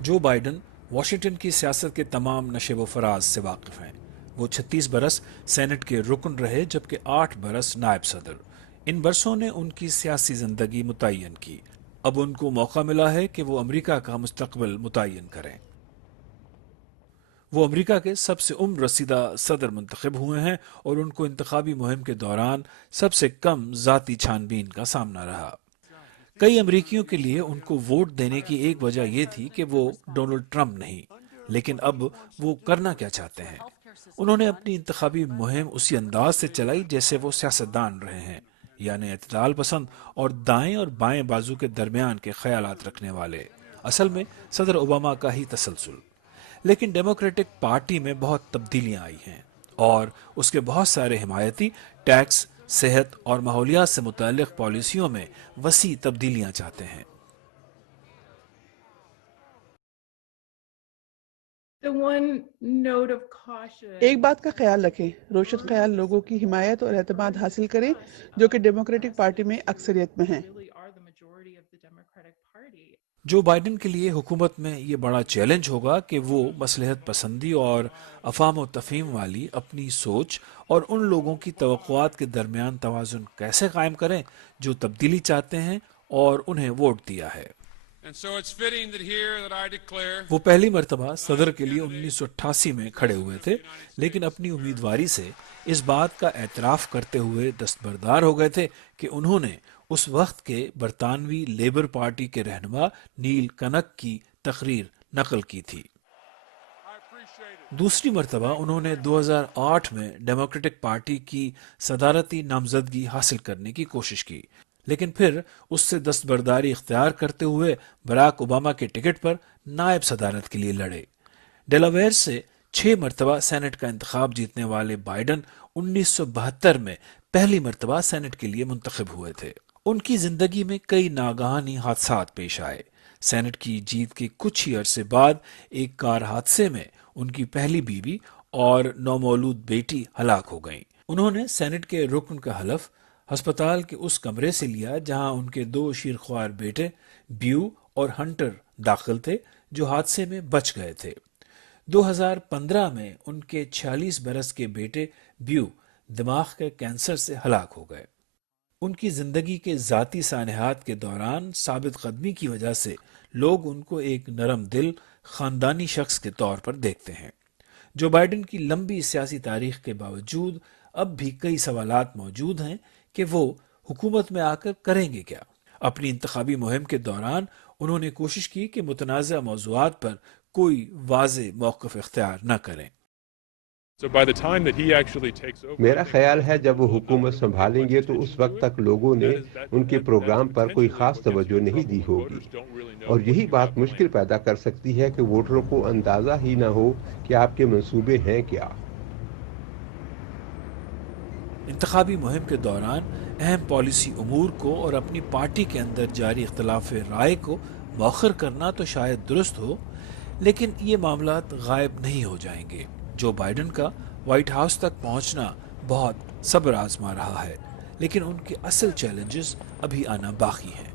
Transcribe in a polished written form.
Joe Biden Washington کی سیاست کے تمام نشیب و فراز سے واقف ہیں۔ وہ 36 برس سینٹ کے رکن رہے جبکہ 8 برس نائب صدر۔ ان برسوں نے ان کی سیاسی زندگی متعین کی۔ اب ان کو موقع ملا ہے کہ وہ امریکہ کا مستقبل متعین کریں۔ وہ امریکہ کے سب سے عمر رسیدہ صدر منتخب ہوئے ہیں اور ان کو انتخابی مہم کے دوران سب سے کم ذاتی چھان بین کا سامنا رہا۔ کئی امریکیوں کے لیے ان کو ووٹ دینے کی ایک وجہ یہ تھی کہ وہ ڈونلڈ ٹرمپ نہیں، لیکن اب وہ کرنا کیا چاہتے ہیں؟ انہوں نے اپنی انتخابی مہم اسی انداز سے چلائی جیسے وہ سیاستدان رہے ہیں، یعنی اعتدال پسند اور دائیں اور بائیں بازو کے درمیان کے خیالات رکھنے والے، اصل میں صدر اوباما کا ہی تسلسل۔ لیکن ڈیموکریٹک پارٹی میں بہت تبدیلیاں آئی ہیں اور اس کے بہت سارے حمایتی ٹیکس، صحت اور ماحولیات سے متعلق پالیسیوں میں وسیع تبدیلیاں چاہتے ہیں۔ ایک بات کا خیال رکھیں، روشن خیال لوگوں کی حمایت اور اعتماد حاصل کریں جو کہ ڈیموکریٹک پارٹی میں اکثریت میں ہیں۔ جو بائیڈن کے لیے حکومت میں یہ بڑا چیلنج ہوگا کہ وہ مصلحت پسندی اور افہام و تفہیم والی اپنی سوچ اور ان لوگوں کی توقعات کے درمیان توازن کیسے قائم کریں جو تبدیلی چاہتے ہیں اور انہیں ووٹ دیا ہے۔ وہ پہلی مرتبہ صدر کے لیے 1988 میں کھڑے ہوئے تھے، لیکن اپنی امیدواری سے اس بات کا اعتراف کرتے ہوئے دستبردار ہو گئے تھے کہ انہوں نے اس وقت کے برطانوی لیبر پارٹی کے رہنما نیل کنک کی تقریر نقل کی تھی۔ دوسری مرتبہ انہوں نے 2008 میں ڈیموکریٹک پارٹی کی صدارتی نامزدگی حاصل کرنے کی کوشش کی، لیکن پھر اس سے دستبرداری اختیار کرتے ہوئے براک اوباما کے ٹکٹ پر نائب صدارت کے لیے لڑے۔ ڈیلاویئر سے 6 مرتبہ سینٹ کا انتخاب جیتنے والے بائیڈن 1972 میں پہلی مرتبہ سینٹ کے لیے منتخب ہوئے تھے۔ ان کی زندگی میں کئی ناگہانی حادثات پیش آئے۔ سینٹ کی جیت کے کچھ ہی عرصے بعد ایک کار حادثے میں ان کی پہلی بیوی اور نومولود بیٹی ہلاک ہو گئیں۔ انہوں نے سینٹ کے رکن کا حلف ہسپتال کے اس کمرے سے لیا جہاں ان کے 2 شیرخوار بیٹے بیو اور ہنٹر داخل تھے جو حادثے میں بچ گئے تھے۔ 2015 میں ان کے 46 برس کے بیٹے بیو دماغ کے کینسر سے ہلاک ہو گئے۔ ان کی زندگی کے ذاتی سانحات کے دوران ثابت قدمی کی وجہ سے لوگ ان کو ایک نرم دل خاندانی شخص کے طور پر دیکھتے ہیں۔ جو بائیڈن کی لمبی سیاسی تاریخ کے باوجود اب بھی کئی سوالات موجود ہیں کہ وہ حکومت میں آ کر کریں گے کیا۔ اپنی انتخابی مہم کے دوران انہوں نے کوشش کی کہ متنازع موضوعات پر کوئی واضح موقف اختیار نہ کریں۔ میرا خیال ہے جب وہ حکومت سنبھالیں گے تو اس وقت تک لوگوں نے ان کے پروگرام پر کوئی خاص توجہ نہیں دی ہوگی، اور یہی بات مشکل پیدا کر سکتی ہے کہ ووٹروں کو اندازہ ہی نہ ہو کہ آپ کے منصوبے ہیں کیا۔ انتخابی مہم کے دوران اہم پالیسی امور کو اور اپنی پارٹی کے اندر جاری اختلاف رائے کو مؤخر کرنا تو شاید درست ہو، لیکن یہ معاملات غائب نہیں ہو جائیں گے۔ جو بائیڈن کا وائٹ ہاؤس تک پہنچنا بہت صبر آزما رہا ہے، لیکن ان کے اصل چیلنجز ابھی آنا باقی ہیں۔